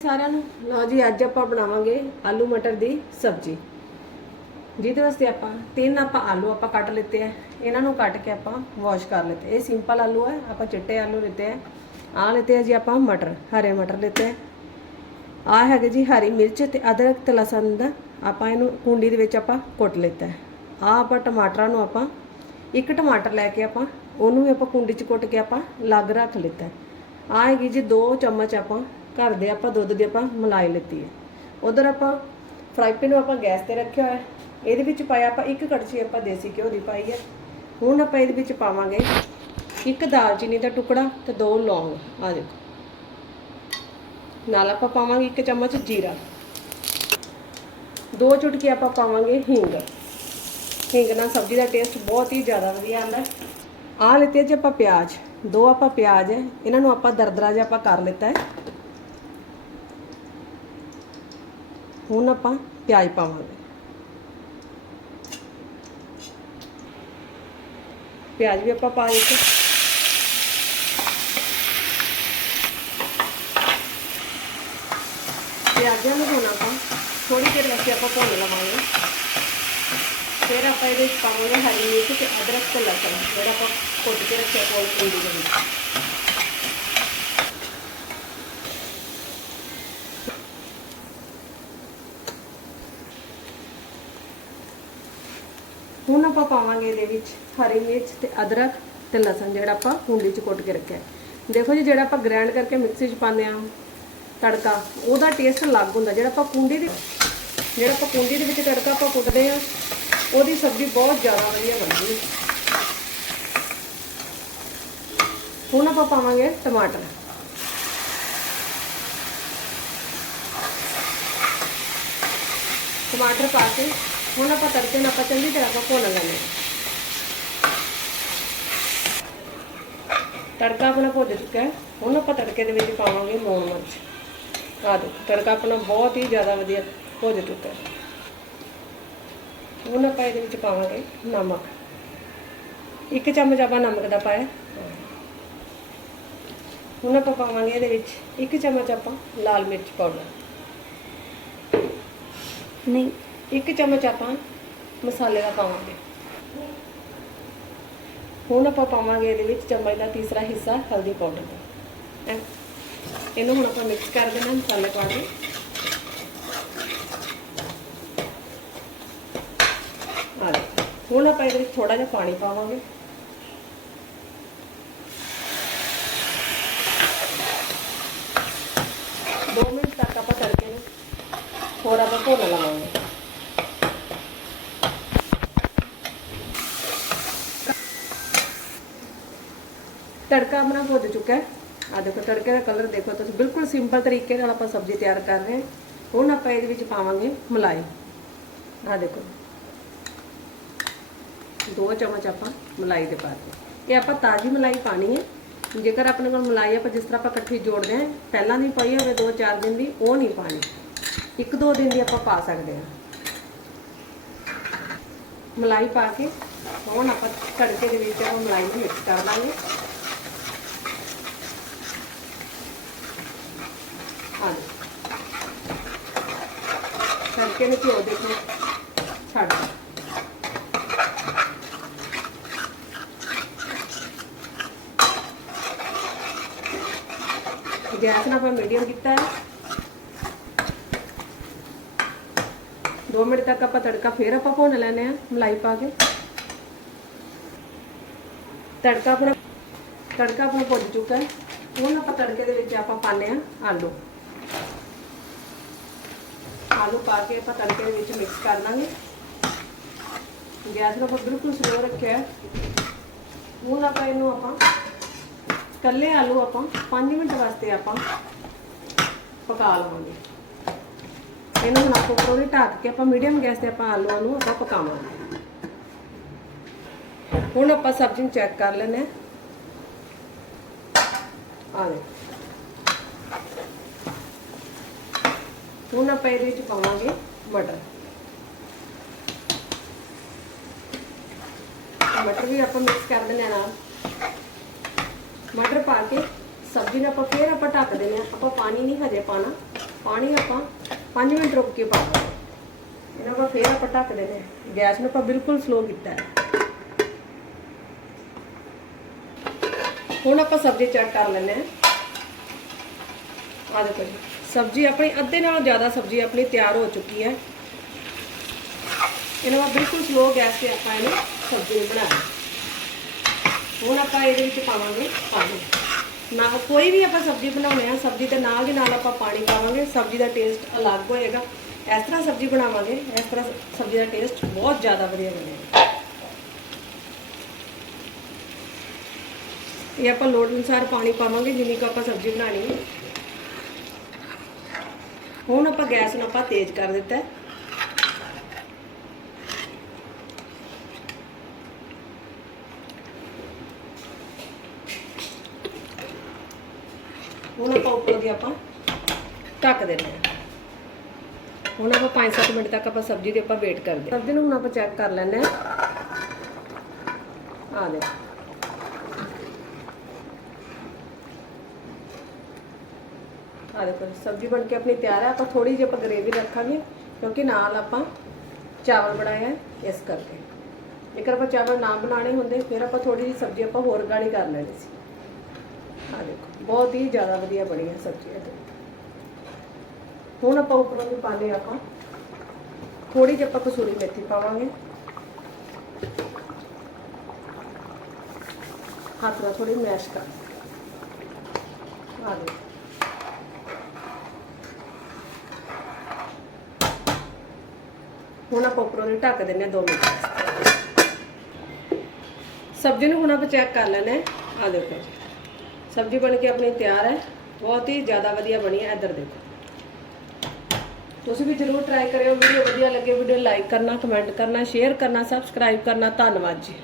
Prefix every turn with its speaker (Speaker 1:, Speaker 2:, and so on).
Speaker 1: ਸਾਰਿਆਂ ਨੂੰ। ਲਓ ਜੀ, ਅੱਜ ਆਪਾਂ ਬਣਾਵਾਂਗੇ ਆਲੂ ਮਟਰ ਦੀ ਸਬਜ਼ੀ। ਜਿਹਦੇ ਵਾਸਤੇ ਆਪਾਂ ਤਿੰਨ ਆਪਾਂ ਆਲੂ ਆਪਾਂ ਕੱਟ ਲਿੱਤੇ ਆ। ਇਹਨਾਂ ਨੂੰ ਕੱਟ ਕੇ ਆਪਾਂ ਵਾਸ਼ ਕਰ ਲਿੱਤੇ। ਇਹ ਸਿੰਪਲ ਆਲੂ ਹੈ ਆਪਾਂ ਚਿੱਟੇ ਆਲੂ ਲਿੱਤੇ ਆ। ਆ ਲਿੱਤੇ ਆ ਜੀ ਆਪਾਂ ਮਟਰ, ਹਰੇ ਮਟਰ ਲਿੱਤੇ ਆ। ਆ ਹੈਗੇ ਜੀ ਹਰੀ ਮਿਰਚ ਤੇ ਅਦਰਕ ਤੇ ਲਸਣ ਦਾ ਆਪਾਂ ਇਹਨੂੰ ਕੁੰਡੀ ਦੇ ਵਿੱਚ ਆਪਾਂ ਕੁੱਟ ਲਿੱਤਾ ਆ ਆਪਾਂ ਟਮਾਟਰਾਂ ਨੂੰ ਆਪਾਂ ਇੱਕ ਟਮਾਟਰ ਲੈ ਕੇ ਆਪਾਂ ਉਹਨੂੰ ਵੀ ਆਪਾਂ ਕੁੰਡੀ 'ਚ ਕੁੱਟ ਕੇ ਆਪਾਂ ਲੱਗ ਰੱਖ ਲਿੱਤਾ ਆ ਹੈਗੀ ਜੀ 2 ਚਮਚ ਆਪਾਂ ਘਰ ਦੇ ਆਪਾਂ ਦੁੱਧ ਦੀ ਆਪਾਂ ਮਲਾਈ ਲਿੱਤੀ ਹੈ। ਉਧਰ ਆਪਾਂ ਫਰਾਈ ਪੈਨ ਨੂੰ ਆਪਾਂ ਗੈਸ ਤੇ ਰੱਖਿਆ ਹੋਇਆ ਇਹਦੇ ਵਿੱਚ ਪਾਇਆ ਆਪਾਂ ਇੱਕ ਕੜਛੀ ਆਪਾਂ ਦੇਸੀ ਘਿਓ ਦੀ ਪਾਈ ਹੈ। ਹੁਣ ਆਪਾਂ ਇਹਦੇ ਵਿੱਚ ਪਾਵਾਂਗੇ ਇੱਕ ਦਾਲਚੀਨੀ ਦਾ ਟੁਕੜਾ ਤੇ ਦੋ ਲੌਂਗ। ਆ ਦੇਖੋ। ਨਾਲ ਆਪਾਂ ਪਾਵਾਂਗੇ ਇੱਕ ਚਮਚ ਜੀਰਾ। ਦੋ ਚੁਟਕੀ ਆਪਾਂ ਪਾਵਾਂਗੇ ਹਿੰਗ। ਹਿੰਗ ਨਾਲ ਸਬਜ਼ੀ ਦਾ ਟੇਸਟ ਬਹੁਤ ਹੀ ਜ਼ਿਆਦਾ ਵਧੀਆ ਆਉਂਦਾ ਆ ਲਿੱਤੇ ਜੀ ਆਪਾਂ ਪਿਆਜ਼। ਦੋ ਆਪਾਂ ਪਿਆਜ਼ ਹੈ। ਇਹਨਾਂ ਨੂੰ ਆਪਾਂ ਦਰਦਰਾ ਜਿਹਾ ਆਪਾਂ ਕਰ ਲਿੱਤਾ ਹੈ। ਹੁਣ ਆਪਾਂ ਪਿਆਜ਼ ਪਾਵਾਂਗੇ। ਪਿਆਜ਼ ਵੀ ਆਪਾਂ ਪਾ ਦਿੱਤੇ। ਪਿਆਜ਼ਾਂ ਨੂੰ ਹੁਣ ਆਪਾਂ ਥੋੜੀ ਦੇਰ ਵਾਸਤੇ ਆਪਾਂ ਭੁੰਨ ਲਵਾਂਗੇ। ਫਿਰ ਆਪਾਂ ਇਹਦੇ ਵਿੱਚ ਪਾਵਾਂਗੇ ਹਰੀ ਮਿਰਚ ਤੇ ਅਦਰਕ ਤੇ ਲਸਣ, ਜਿਹੜਾ ਆਪਾਂ ਕੁੱਟ ਕੇ ਰੱਖਿਆ ਕੋਲ ਕੁੰਡੀ ਦੇ ਵਿੱਚ। ਹੁਣ ਆਪਾਂ ਪਾਵਾਂਗੇ ਇਹਦੇ ਵਿੱਚ ਹਰੀ ਮਿਰਚ ਤੇ ਅਦਰਕ ਤੇ ਲਸਣ ਜਿਹੜਾ ਆਪਾਂ ਕੁੰਡੀ 'ਚ ਕੁੱਟ ਕੇ ਰੱਖਿਆ ਦੇਖੋ ਜੀ, ਜਿਹੜਾ ਆਪਾਂ ਗ੍ਰਾਈਂਡ ਕਰਕੇ ਮਿਕਸੀ 'ਚ ਪਾਉਂਦੇ ਆ ਤੜਕਾ, ਉਹਦਾ ਟੇਸਟ ਅਲੱਗ ਹੁੰਦਾ। ਜਿਹੜਾ ਆਪਾਂ ਕੁੰਡੀ ਦੇ ਜਿਹੜਾ ਆਪਾਂ ਕੁੰਡੀ ਦੇ ਵਿੱਚ ਤੜਕਾ ਆਪਾਂ ਕੁੱਟਦੇ ਆ ਉਹਦੀ ਸਬਜ਼ੀ ਬਹੁਤ ਜ਼ਿਆਦਾ ਵਧੀਆ ਬਣਦੀ ਹੈ। ਹੁਣ ਆਪਾਂ ਪਾਵਾਂਗੇ ਟਮਾਟਰ। ਟਮਾਟਰ ਪਾ ਕੇ ਹੁਣ ਆਪਾਂ ਤੜਕੇ ਨੂੰ ਆਪਾਂ ਚੰਗੀ ਤਰ੍ਹਾਂ ਆਪਾਂ ਭੁੰਨ ਲੈਣੇ ਤੜਕਾ ਆਪਣਾ ਭੁੱਜ ਚੁੱਕਾ ਹੈ। ਹੁਣ ਆਪਾਂ ਤੜਕੇ ਦੇ ਵਿੱਚ ਪਾਵਾਂਗੇ ਲੂਣ ਮਿਰਚ। ਆ ਦੇਖੋ, ਤੜਕਾ ਆਪਣਾ ਬਹੁਤ ਹੀ ਜ਼ਿਆਦਾ ਵਧੀਆ ਭੁੱਜ ਚੁੱਕਾ ਹੈ। ਹੁਣ ਆਪਾਂ ਇਹਦੇ ਵਿੱਚ ਪਾਵਾਂਗੇ ਨਮਕ। ਇੱਕ ਚਮਚ ਆਪਾਂ ਨਮਕ ਦਾ ਪਾਇਆ। ਹੁਣ ਆਪਾਂ ਪਾਵਾਂਗੇ ਇਹਦੇ ਵਿੱਚ ਇੱਕ ਚਮਚ ਆਪਾਂ ਲਾਲ ਮਿਰਚ ਪਾਊਡਰ
Speaker 2: ਨਹੀਂ
Speaker 1: ਇੱਕ ਚਮਚ ਆਪਾਂ ਮਸਾਲੇ ਦਾ ਪਾਵਾਂਗੇ। ਹੁਣ ਆਪਾਂ ਪਾਵਾਂਗੇ ਇਹਦੇ ਵਿੱਚ ਚਮਚ ਦਾ ਤੀਸਰਾ ਹਿੱਸਾ ਹਲਦੀ ਪਾਊਡਰ ਦਾ। ਇਹਨੂੰ ਹੁਣ ਆਪਾਂ ਮਿਕਸ ਕਰ ਦੇਣਾ ਮਸਾਲੇ ਪਾ ਕੇ। ਆ ਹੁਣ ਆਪਾਂ ਇਹਦੇ ਵਿੱਚ ਥੋੜਾ ਜਿਹਾ ਪਾਣੀ ਪਾਵਾਂਗੇ। ਦੋ ਮਿੰਟ ਤੱਕ ਆਪਾਂ ਤੜਕੇ ਨੂੰ ਥੋੜਾ ਜਿਹਾ ਭੁੰਨ ਲਵਾਂਗੇ। ਤੜਕਾ ਆਪਣਾ ਭੁੱਜ ਚੁੱਕਾ ਹੈ। ਆ ਦੇਖੋ, ਤੜਕੇ ਦਾ ਕਲਰ ਦੇਖੋ ਤੁਸੀਂ। ਬਿਲਕੁਲ ਸਿੰਪਲ ਤਰੀਕੇ ਨਾਲ ਆਪਾਂ ਸਬਜ਼ੀ ਤਿਆਰ ਕਰ ਰਹੇ ਹਾਂ। ਹੁਣ ਆਪਾਂ ਇਹਦੇ ਵਿੱਚ ਪਾਵਾਂਗੇ ਮਲਾਈ। ਆ ਦੇਖੋ। ਦੋ ਚਮਚ ਆਪਾਂ ਮਲਾਈ ਦੇ ਪਾ ਦਿੱਤੇ। ਇਹ ਆਪਾਂ ਤਾਜ਼ੀ ਮਲਾਈ ਪਾਣੀ ਹੈ। ਜੇਕਰ ਆਪਣੇ ਕੋਲ ਮਲਾਈ ਆਪਾਂ ਜਿਸ ਤਰ੍ਹਾਂ ਆਪਾਂ ਇਕੱਠੀ ਜੋੜਦੇ ਹਾਂ, ਪਹਿਲਾਂ ਦੀ ਪਾਈ ਹੋਵੇ 2-4 ਦਿਨ ਦੀ, ਉਹ ਨਹੀਂ ਪਾਣੀ। ਇੱਕ ਦੋ ਦਿਨ ਦੀ ਆਪਾਂ ਪਾ ਸਕਦੇ ਹਾਂ। ਮਲਾਈ ਪਾ ਕੇ ਹੁਣ ਆਪਾਂ ਤੜਕੇ ਦੇ ਵਿੱਚ ਆਪਾਂ ਮਲਾਈ ਨੂੰ ਮਿਕਸ ਕਰ ਦਾਂਗੇ ਹਾਂ ਤੜਕੇ ਨੂੰ ਘਿਓ ਦੇਖੋ ਛੱਡ ਦਿਓ। ਗੈਸ ਨੂੰ ਆਪਾਂ ਮੀਡੀਅਮ ਕੀਤਾ ਹੈ। 2 ਮਿੰਟ ਤੱਕ ਆਪਾਂ ਤੜਕਾ ਫੇਰ ਆਪਾਂ ਭੁੰਨ ਲੈਣੇ ਆ ਮਲਾਈ ਪਾ ਕੇ। ਤੜਕਾ ਆਪਣਾ ਤੜਕਾ ਆਪਣਾ ਭੁੱਜ ਚੁੱਕਾ ਹੈ। ਹੁਣ ਆਪਾਂ ਤੜਕੇ ਦੇ ਵਿੱਚ ਆਪਾਂ ਪਾਣੇ ਆ ਆਲੂ। ਆਲੂ ਪਾ ਕੇ ਆਪਾਂ ਤੜਕੇ ਦੇ ਵਿੱਚ ਮਿਕਸ ਕਰ ਲਾਂਗੇ। ਗੈਸ ਨੂੰ ਆਪਾਂ ਬਿਲਕੁਲ ਸਲੋ ਰੱਖਿਆ ਹੁਣ ਆਪਾਂ ਇਹਨੂੰ ਆਪਾਂ ਕੱਲੇ ਆਲੂ ਆਪਾਂ 5 ਮਿੰਟ ਵਾਸਤੇ ਆਪਾਂ ਪਕਾ ਲਵਾਂਗੇ। ਇਹਨੂੰ ਹੁਣ ਆਪਾਂ ਉੱਪਰੋਂ ਦੀ ਢੱਕ ਕੇ ਆਪਾਂ ਮੀਡੀਅਮ ਗੈਸ ਤੇ ਆਪਾਂ ਆਲੂਆਂ ਨੂੰ ਆਪਾਂ ਪਕਾਵਾਂਗੇ। ਹੁਣ ਆਪਾਂ ਸਬਜ਼ੀ ਨੂੰ ਚੈੱਕ ਕਰ ਲੈਂਦੇ ਹਾਂ। ਆ ਦੇ ਹੁਣ ਆਪਾਂ ਇਹਦੇ ਵਿੱਚ ਪਾਵਾਂਗੇ ਮਟਰ। ਮਟਰ ਵੀ ਆਪਾਂ ਮਿਕਸ ਕਰ ਦਿੰਦੇ ਹਾਂ ਨਾਲ। ਮਟਰ ਪਾ ਕੇ ਸਬਜ਼ੀ ਨੂੰ ਆਪਾਂ ਫੇਰ ਆਪਾਂ ਢੱਕ ਦਿੰਦੇ ਆ ਆਪਾਂ ਪਾਣੀ ਨਹੀਂ ਹਜੇ ਪਾਣਾ ਪਾਣੀ ਆਪਾਂ 5 ਮਿੰਟ ਰੁਕ ਕੇ ਪਾ ਇਹਨਾਂ ਆਪਾਂ ਫੇਰ ਆਪਾਂ ਢੱਕ ਦਿੰਦੇ ਆ ਗੈਸ ਨੂੰ ਆਪਾਂ ਬਿਲਕੁਲ ਸਲੋ ਕੀਤਾ ਹੈ। ਹੁਣ ਆਪਾਂ ਸਬਜ਼ੀ ਚੈੱਕ ਕਰ ਲੈਂਦੇ ਆ ਆ ਦੇਖੋ ਜੀ। ਸਬਜ਼ੀ ਆਪਣੀ ਅੱਧੇ ਨਾਲੋਂ ਜ਼ਿਆਦਾ ਸਬਜ਼ੀ ਆਪਣੀ ਤਿਆਰ ਹੋ ਚੁੱਕੀ ਹੈ। ਇਹਨਾਂ ਨੂੰ ਬਿਲਕੁਲ ਸਲੋ ਗੈਸ ਤੇ ਆਪਾਂ ਇਹਨੂੰ ਸਬਜ਼ੀ ਨੂੰ ਬਣਾਉਣਾ ਹੁਣ ਆਪਾਂ ਇਹਦੇ ਵਿੱਚ ਪਾਵਾਂਗੇ ਪਾਣੀ। ਨਾ ਕੋਈ ਵੀ ਆਪਾਂ ਸਬਜ਼ੀ ਬਣਾਉਣੇ ਆ, ਸਬਜ਼ੀ ਦੇ ਨਾਲ ਦੀ ਨਾਲ ਆਪਾਂ ਪਾਣੀ ਪਾਵਾਂਗੇ, ਸਬਜ਼ੀ ਦਾ ਟੇਸਟ ਅਲੱਗ ਹੋਏਗਾ। ਇਸ ਤਰ੍ਹਾਂ ਸਬਜ਼ੀ ਬਣਾਵਾਂਗੇ, ਇਸ ਤਰ੍ਹਾਂ ਸਬਜ਼ੀ ਦਾ ਟੇਸਟ ਬਹੁਤ ਜ਼ਿਆਦਾ ਵਧੀਆ ਬਣੇਗਾ। ਇਹ ਆਪਾਂ ਲੋੜ ਅਨੁਸਾਰ ਪਾਣੀ ਪਾਵਾਂਗੇ, ਜਿੰਨੀ ਕੁ ਆਪਾਂ ਸਬਜ਼ੀ ਬਣਾਣੀ ਹੈ। ਹੁਣ ਆਪਾਂ ਗੈਸ ਨੂੰ ਆਪਾਂ ਤੇਜ਼ ਕਰ ਦਿੱਤਾ ਹੁਣ ਆਪਾਂ ਉੱਪਰ ਦੀ ਆਪਾਂ ਢੱਕ ਦਿੰਦੇ ਹਾਂ। ਹੁਣ ਆਪਾਂ 5-7 ਮਿੰਟ ਤੱਕ ਆਪਾਂ ਸਬਜ਼ੀ ਦੀ ਆਪਾਂ ਵੇਟ ਕਰਦੇ ਹਾਂ। ਸਬਜ਼ੀ ਨੂੰ ਹੁਣ ਆਪਾਂ ਚੈੱਕ ਕਰ ਲੈਂਦੇ ਹਾਂ। ਆ ਦੇ ਆ ਦੇਖੋ ਸਬਜ਼ੀ ਬਣ ਕੇ ਆਪਣੀ ਤਿਆਰ ਹੈ ਆਪਾਂ ਥੋੜੀ ਜਿਹੀ ਆਪਾਂ ਗਰੇਵੀ ਰੱਖਾਂਗੇ, ਕਿਉਂਕਿ ਨਾਲ ਆਪਾਂ ਚਾਵਲ ਬਣਾਏ ਆ, ਇਸ ਕਰਕੇ। ਜੇਕਰ ਆਪਾਂ ਚਾਵਲ ਨਾ ਬਣਾਣੇ ਹੁੰਦੇ, ਫਿਰ ਆਪਾਂ ਥੋੜੀ ਜਿਹੀ ਸਬਜ਼ੀ ਆਪਾਂ ਹੋਰ ਗਾੜੀ ਕਰ ਲੈਣੀ ਸੀ। ਆ ਦੇਖੋ, ਬਹੁਤ ਹੀ ਜ਼ਿਆਦਾ ਵਧੀਆ ਬਣੀ ਹੈ ਸਬਜ਼ੀ ਇਹ ਹੁਣ ਆਪਾਂ ਉੱਪਰੋਂ ਵੀ ਪਾ ਲਿਆ ਆਪਾਂ। ਥੋੜੀ ਜਿਹੀ ਆਪਾਂ ਕਸੂਰੀ ਮੇਥੀ ਪਾਵਾਂਗੇ। ਹੱਥ ਨਾਲ ਥੋੜੀ ਮੈਸ਼ ਕਰ। ਆ ਦੇਖੋ। ਹੁਣ ਆਪਾਂ ਉੱਪਰੋਂ ਦੀ ਢੱਕ ਦਿੰਨੇ 2 ਮਿੰਟ। ਸਬਜ਼ੀ ਨੂੰ ਹੁਣ ਆਪਾਂ ਚੈੱਕ ਕਰ ਲੈਣੇ ਆ ਦੇਖੋ ਸਬਜ਼ੀ ਬਣ ਕੇ ਆਪਣੀ ਤਿਆਰ ਹੈ। ਬਹੁਤ ਹੀ ਜ਼ਿਆਦਾ ਵਧੀਆ ਬਣੀ ਹੈ। ਇੱਧਰ ਦੇਖੋ। ਤੁਸੀਂ ਵੀ ਜਰੂਰ ਟਰਾਈ ਕਰਿਓ। ਵੀਡੀਓ ਵਧੀਆ ਲੱਗੇ, ਵੀਡੀਓ ਲਾਈਕ ਕਰਨਾ ਕਮੈਂਟ ਕਰਨਾ ਸ਼ੇਅਰ ਕਰਨਾ ਸਬਸਕ੍ਰਾਈਬ ਕਰਨਾ। ਧੰਨਵਾਦ ਜੀ।